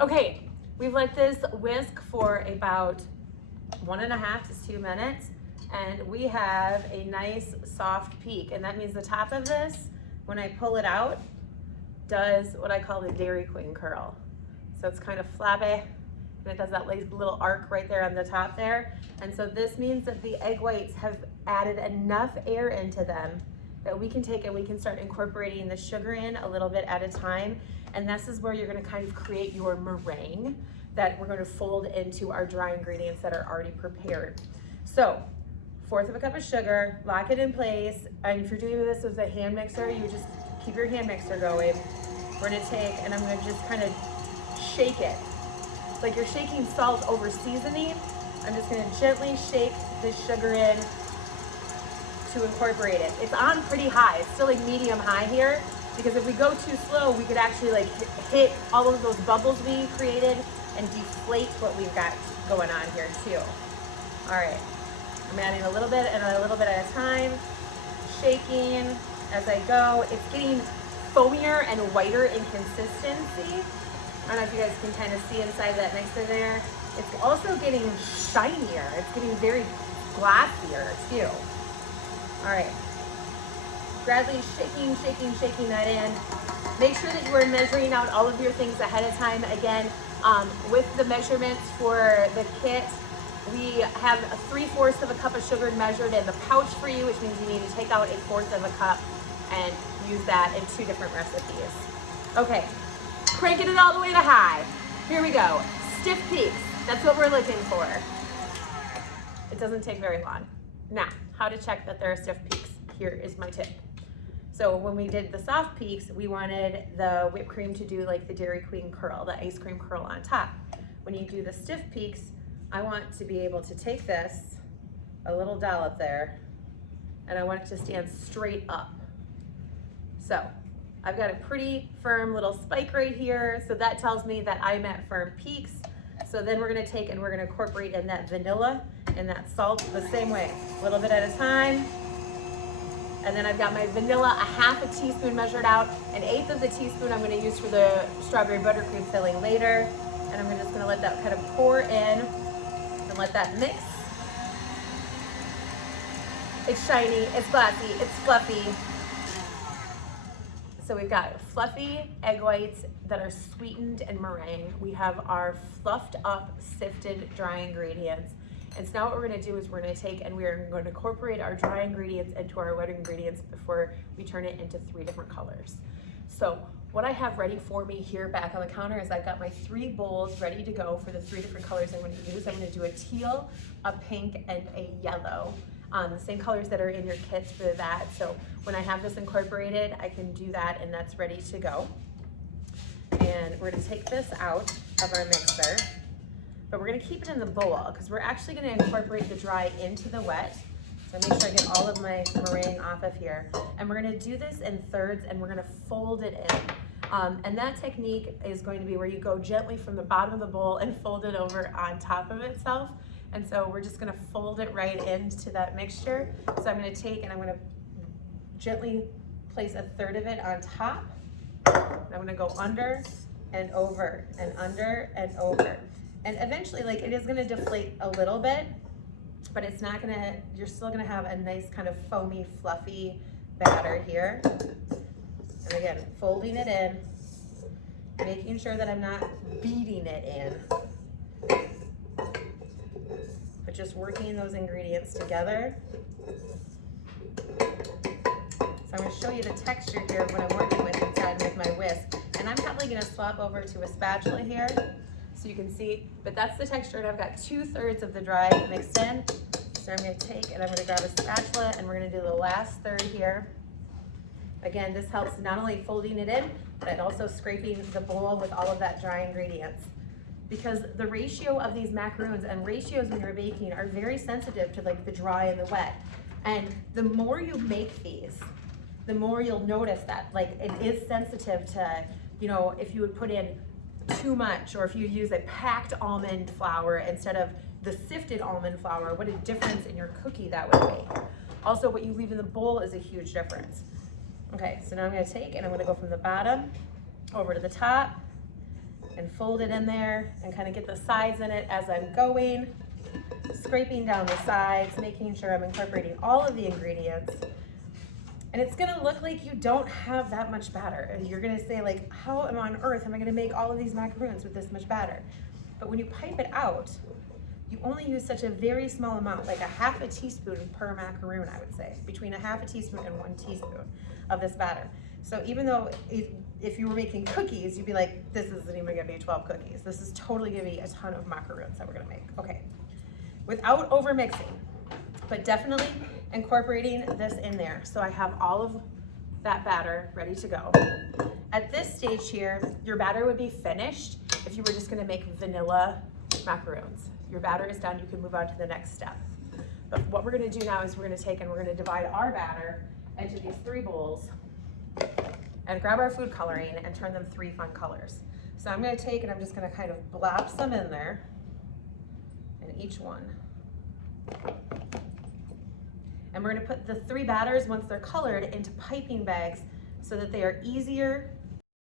Okay, we've let this whisk for about 1.5 to 2 minutes, and we have a nice soft peak, and that means the top of this, when I pull it out, does what I call the Dairy Queen curl. So it's kind of flabby, and it does that little arc right there on the top there. And so this means that the egg whites have added enough air into them that we can take and we can start incorporating the sugar in a little bit at a time. And this is where you're gonna kind of create your meringue that we're gonna fold into our dry ingredients that are already prepared. So, 1/4 of a cup of sugar, lock it in place. And if you're doing this with a hand mixer, you just keep your hand mixer going. We're gonna take, and I'm gonna just kind of shake it. Like you're shaking salt over seasoning. I'm just gonna gently shake the sugar in to incorporate it. It's on pretty high. It's still like medium high here, because if we go too slow, we could actually like hit all of those bubbles we created and deflate what we've got going on here too. All right, I'm adding a little bit and a little bit at a time, shaking as I go. It's getting foamier and whiter in consistency. I don't know if you guys can kind of see inside that mixer there. It's also getting shinier. It's getting very glassier too. All right, gradually shaking that in. Make sure that you are measuring out all of your things ahead of time. Again, with the measurements for the kit, we have 3/4 of a cup of sugar measured in the pouch for you, which means you need to take out 1/4 of a cup and use that in 2 different recipes. Okay, cranking it all the way to high. Here we go, stiff peaks. That's what we're looking for. It doesn't take very long. Now, how to check that there are stiff peaks. Here is my tip. So when we did the soft peaks, we wanted the whipped cream to do like the Dairy Queen curl, the ice cream curl on top. When you do the stiff peaks, I want to be able to take this, a little dollop there, and I want it to stand straight up. So I've got a pretty firm little spike right here, so that tells me that I'm at firm peaks. So then we're gonna take and we're gonna incorporate in that vanilla and that salt the same way, a little bit at a time. And then I've got my vanilla, a 1/2 teaspoon measured out, 1/8 of the teaspoon I'm gonna use for the strawberry buttercream filling later. And I'm just gonna let that kind of pour in and let that mix. It's shiny, it's glassy, it's fluffy. So we've got fluffy egg whites that are sweetened and meringue. We have our fluffed up, sifted dry ingredients. And so now what we're gonna do is we're gonna take and we're going to incorporate our dry ingredients into our wet ingredients before we turn it into 3 different colors. So what I have ready for me here back on the counter is I've got my 3 bowls ready to go for the 3 different colors I'm gonna use. I'm gonna do a teal, a pink, and a yellow. The same colors that are in your kits for that. So when I have this incorporated, I can do that and that's ready to go. And we're gonna take this out of our mixer, but we're gonna keep it in the bowl because we're actually gonna incorporate the dry into the wet. So make sure I get all of my meringue off of here. And we're gonna do this in thirds and we're gonna fold it in. And that technique is going to be where you go gently from the bottom of the bowl and fold it over on top of itself. And so we're just gonna fold it right into that mixture. So I'm gonna take and I'm gonna gently place 1/3 of it on top. I'm gonna go under and over and under and over. And eventually, like, it is gonna deflate a little bit, but it's not gonna, you're still gonna have a nice kind of foamy, fluffy batter here. And again, folding it in, making sure that I'm not beating it in, but just working those ingredients together. So I'm gonna show you the texture here of what I'm working with inside with my whisk. And I'm probably gonna swap over to a spatula here so you can see, but that's the texture. And I've got 2/3 of the dry mixed in. So I'm gonna take and I'm gonna grab a spatula and we're gonna do the last third here. Again, this helps not only folding it in, but also scraping the bowl with all of that dry ingredients. Because the ratio of these macaroons and ratios when you're baking are very sensitive to like the dry and the wet. And the more you make these, the more you'll notice that like it is sensitive to, you know, if you would put in too much or if you use a packed almond flour instead of the sifted almond flour, what a difference in your cookie that would make. Also, what you leave in the bowl is a huge difference. Okay, so now I'm gonna take and I'm gonna go from the bottom over to the top. and fold it in there and kind of get the sides in it as I'm going, scraping down the sides, making sure I'm incorporating all of the ingredients. And it's gonna look like you don't have that much batter. And you're gonna say like, how on earth am I gonna make all of these macaroons with this much batter? But when you pipe it out, you only use such a very small amount, like a half a teaspoon per macaroon, I would say, between a half a teaspoon and 1 teaspoon of this batter. So even though if you were making cookies, you'd be like, this isn't even gonna be 12 cookies. This is totally gonna be a ton of macaroons that we're gonna make. Okay, without over mixing, but definitely incorporating this in there. So I have all of that batter ready to go. At this stage here, your batter would be finished if you were just gonna make vanilla macaroons. Your batter is done, you can move on to the next step. But what we're gonna do now is we're gonna take and we're gonna divide our batter into these 3 bowls and grab our food coloring and turn them 3 fun colors. So I'm gonna take and I'm just gonna kind of blop some in there in each one. And we're gonna put the 3 batters, once they're colored, into piping bags so that they are easier